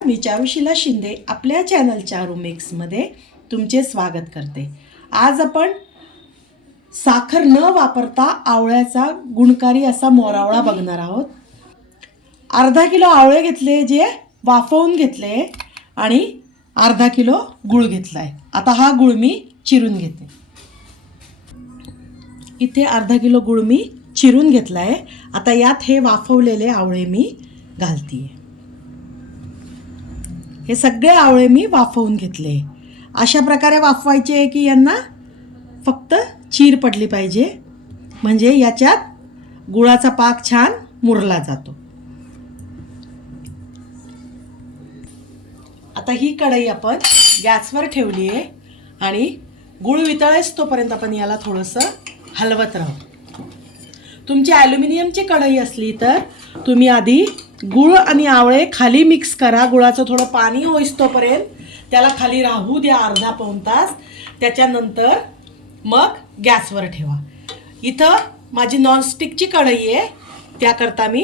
मी चारुशिला शिंदे आपल्या चॅनल चारू मिक्समध्ये तुमचे स्वागत करते. आज आपण साखर न वापरता आवळ्याचा गुणकारी असा मोरावळा बघणार आहोत. अर्धा किलो आवळे घेतले जे वाफवून घेतले आणि अर्धा किलो गुळ घेतला आहे आता हा गुळ मी चिरून घेते. इथे अर्धा किलो गुळ मी चिरून घेतला आहे आता यात हे वाफवलेले आवळे मी घालतीये. हे सगळे आवळे मी वाफवून घेतले. अशा प्रकारे वाफवायचे आहे की यांना फक्त चीर पडली पाहिजे. म्हणजे याच्यात गुळाचा पाक छान मुरला जातो. आता ही कढई आपण गॅसवर ठेवली आहे आणि गुळ वितळेस तोपर्यंत आपण याला थोडंसं हलवत राहू. तुमची ॲल्युमिनियमची कढई असली तर तुम्ही आधी गुळ आणि आवळे खाली मिक्स करा. गुळाचं थोडं पाणी होईस तोपर्यंत त्याला खाली राहू द्या अर्धा पाऊण तास. त्याच्यानंतर मग गॅसवर ठेवा. इथं माझी नॉनस्टिकची कढई आहे. त्याकरता मी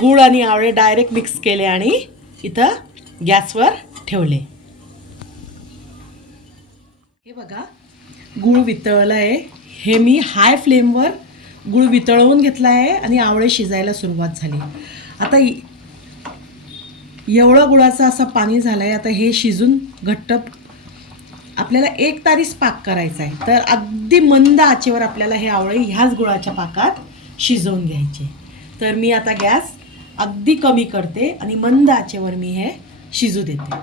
गूळ आणि आवळे डायरेक्ट मिक्स केले आणि इथं गॅसवर ठेवले. हे बघा गूळ वितळलं आहे हे मी हाय फ्लेमवर गूळ वितळवून घेतला आहे आणि आवळे शिजायला सुरुवात झाली. आता एवढं गुळाचं असं पाणी झालं आहे आता हे शिजून घट्ट आपल्याला एक तारीस पाक करायचा आहे. तर अगदी मंद आचेवर आपल्याला हे आवळे ह्याच गुळाच्या पाकात शिजवून घ्यायचे. तर मी आता गॅस अगदी कमी करते आणि मंद आचेवर मी हे शिजू देते.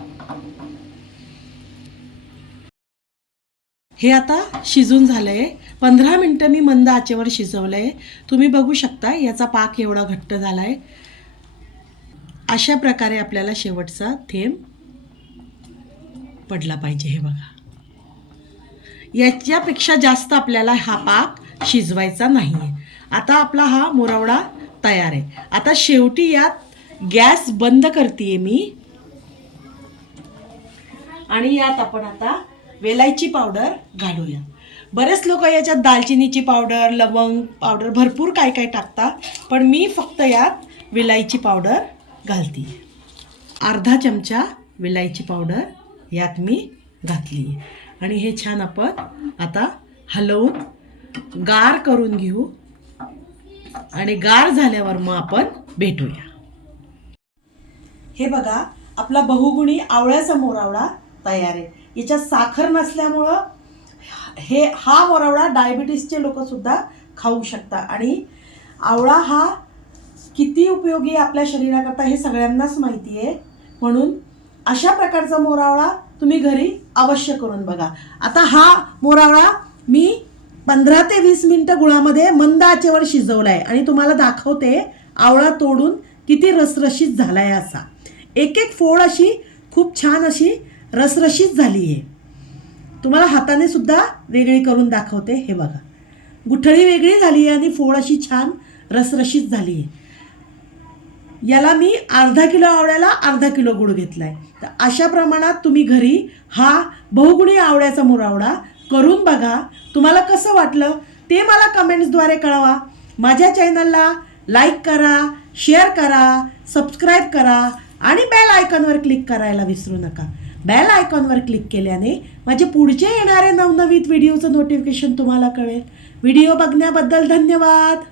हे आता शिजून झालंय. पंधरा मिनटं मी मंद आचेवर शिजवलंय. तुम्ही बघू शकता याचा पाक एवढा घट्ट झालाय. अशा प्रकारे आपल्याला शेवटचा थेंब पडला पाहिजे हे बघा. याच्यापेक्षा जास्त आपल्याला हा पाक शिजवायचा नाही आहे आता आपला हा मुरवडा तयार आहे. आता शेवटी यात गॅस बंद करते मी. आणि यात आपण आता वेलायची पावडर घालूया. बरेच लोक याच्यात दालचिनीची पावडर लवंग पावडर भरपूर काय काय टाकतात पण मी फक्त यात विलायची पावडर घालती. अर्धा चमचा विलायची पावडर यात मी घातली. आणि हे छान आपण आता हलवून गार करून घेऊ. आणि गार झाल्यावर मग आपण भेटूया. हे बघा आपला बहुगुणी आवळ्याचा मोरावळा तयार आहे. याच्यात साखर नसल्यामुळं हे हा मोरावळा डायबिटीसचे लोकसुद्धा खाऊ शकतात आणि आवळा हा उपयोगी आपल्या शरीराकरता हे सगळ्यांनाच माहिती आहे. म्हणून अशा प्रकारचा मोरावळा तुम्ही घरी अवश्य करून बघा. आता हा मोरावळा मी पंधरा ते वीस मिनटं गुळामध्ये मंद आचेवर शिजवला आहे आणि तुम्हाला दाखवते आवळा तोडून किती रसरशीत झाला आहे असा. एक एक फोड अशी खूप छान अशी रसरशीत झाली आहे तुम्हाला हाताने सुद्धा वेगळी करून दाखवते हे बघा. गुठळी वेगळी झाली आहे आणि फोड अशी छान रसरशीत झाली आहे याला मी अर्धा किलो आवळ्याला अर्धा किलो गुळ घेतला आहे तर अशा प्रमाणात तुम्ही घरी हा बहुगुणी आवळ्याचा मुरावडा करून बघा. तुम्हाला कसं वाटलं ते मला कमेंट्सद्वारे कळवा. माझ्या चॅनलला लाईक करा शेअर करा सबस्क्राईब करा आणि बेल आयकॉनवर क्लिक करायला विसरू नका. बेल आयकॉनवर क्लिक केल्याने माझे पुढचे येणारे नवनवीन व्हिडिओचं नोटिफिकेशन तुम्हाला कळेल. व्हिडिओ बघण्याबद्दल धन्यवाद.